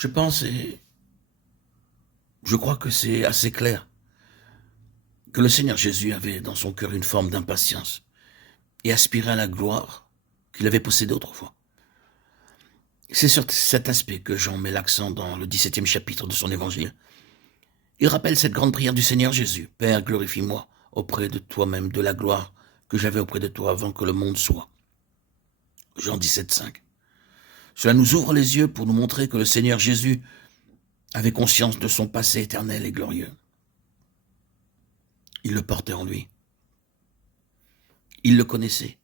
Je pense et je crois que c'est assez clair que le Seigneur Jésus avait dans son cœur une forme d'impatience et aspirait à la gloire qu'il avait possédée autrefois. C'est sur cet aspect que Jean met l'accent dans le 17e chapitre de son évangile. Il rappelle cette grande prière du Seigneur Jésus. Père, glorifie-moi auprès de toi-même de la gloire que j'avais auprès de toi avant que le monde soit. Jean 17,5. Cela nous ouvre les yeux pour nous montrer que le Seigneur Jésus avait conscience de son passé éternel et glorieux. Il le portait en lui. Il le connaissait.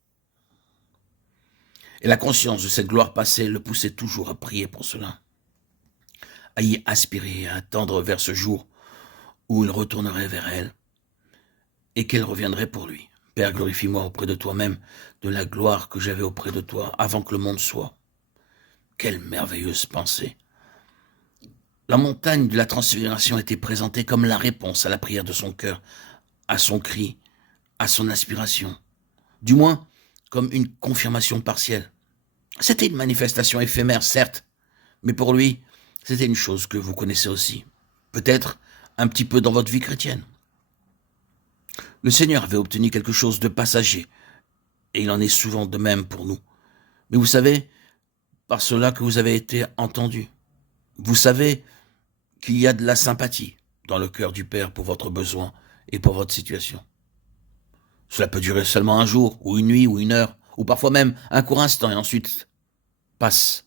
Et la conscience de cette gloire passée le poussait toujours à prier pour cela, à y aspirer, à tendre vers ce jour où il retournerait vers elle et qu'elle reviendrait pour lui. Père, glorifie-moi auprès de toi-même de la gloire que j'avais auprès de toi avant que le monde soit. Quelle merveilleuse pensée! La montagne de la transfiguration était présentée comme la réponse à la prière de son cœur, à son cri, à son aspiration. Du moins, comme une confirmation partielle. C'était une manifestation éphémère, certes, mais pour lui, c'était une chose que vous connaissez aussi. Peut-être un petit peu dans votre vie chrétienne. Le Seigneur avait obtenu quelque chose de passager, et il en est souvent de même pour nous. Mais vous savez, par cela que vous avez été entendu, vous savez qu'il y a de la sympathie dans le cœur du Père pour votre besoin et pour votre situation. Cela peut durer seulement un jour, ou une nuit, ou une heure, ou parfois même un court instant, et ensuite passe.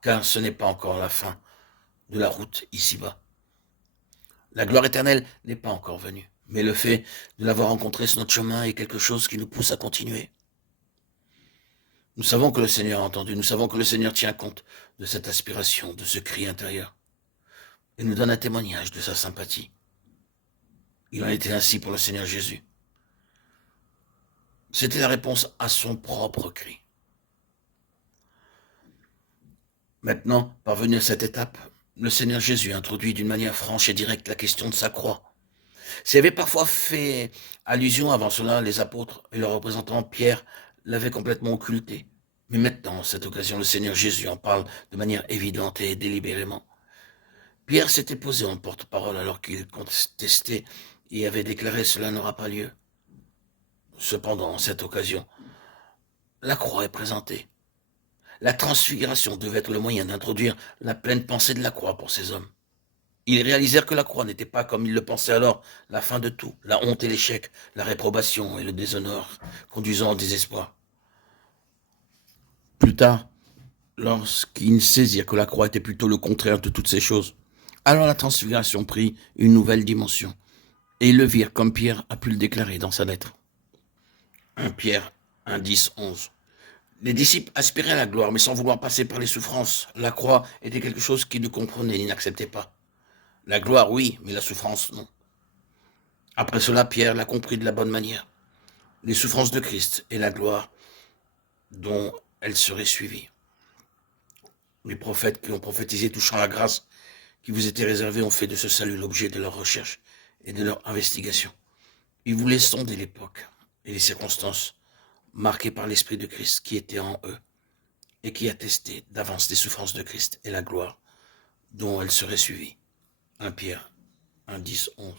Car ce n'est pas encore la fin de la route ici-bas. La gloire éternelle n'est pas encore venue, mais le fait de l'avoir rencontrée sur notre chemin est quelque chose qui nous pousse à continuer. Nous savons que le Seigneur a entendu, nous savons que le Seigneur tient compte de cette aspiration, de ce cri intérieur, et nous donne un témoignage de sa sympathie. Il en a été ainsi pour le Seigneur Jésus. C'était la réponse à son propre cri. Maintenant, parvenu à cette étape, le Seigneur Jésus introduit d'une manière franche et directe la question de sa croix. S'il avait parfois fait allusion avant cela, les apôtres et leurs représentants, Pierre, l'avaient complètement occulté. Mais maintenant, à cette occasion, le Seigneur Jésus en parle de manière évidente et délibérément. Pierre s'était posé en porte-parole alors qu'il contestait et avait déclaré « Cela n'aura pas lieu ». Cependant, en cette occasion, la croix est présentée. La transfiguration devait être le moyen d'introduire la pleine pensée de la croix pour ces hommes. Ils réalisèrent que la croix n'était pas, comme ils le pensaient alors, la fin de tout, la honte et l'échec, la réprobation et le déshonneur, conduisant au désespoir. Plus tard, lorsqu'ils saisirent que la croix était plutôt le contraire de toutes ces choses, alors la transfiguration prit une nouvelle dimension, et ils le virent comme Pierre a pu le déclarer dans sa lettre. 1 Pierre 1, 10, 11. Les disciples aspiraient à la gloire, mais sans vouloir passer par les souffrances. La croix était quelque chose qu'ils ne comprenaient ni n'acceptaient pas. La gloire, oui, mais la souffrance, non. Après cela, Pierre l'a compris de la bonne manière. Les souffrances de Christ et la gloire dont elles seraient suivies. Les prophètes qui ont prophétisé touchant la grâce qui vous était réservée ont fait de ce salut l'objet de leur recherche et de leur investigation. Ils voulaient sonder l'époque et les circonstances marquées par l'Esprit de Christ qui était en eux et qui attestait d'avance des souffrances de Christ et la gloire dont elles seraient suivies. 1 Pierre 1, 10, 11.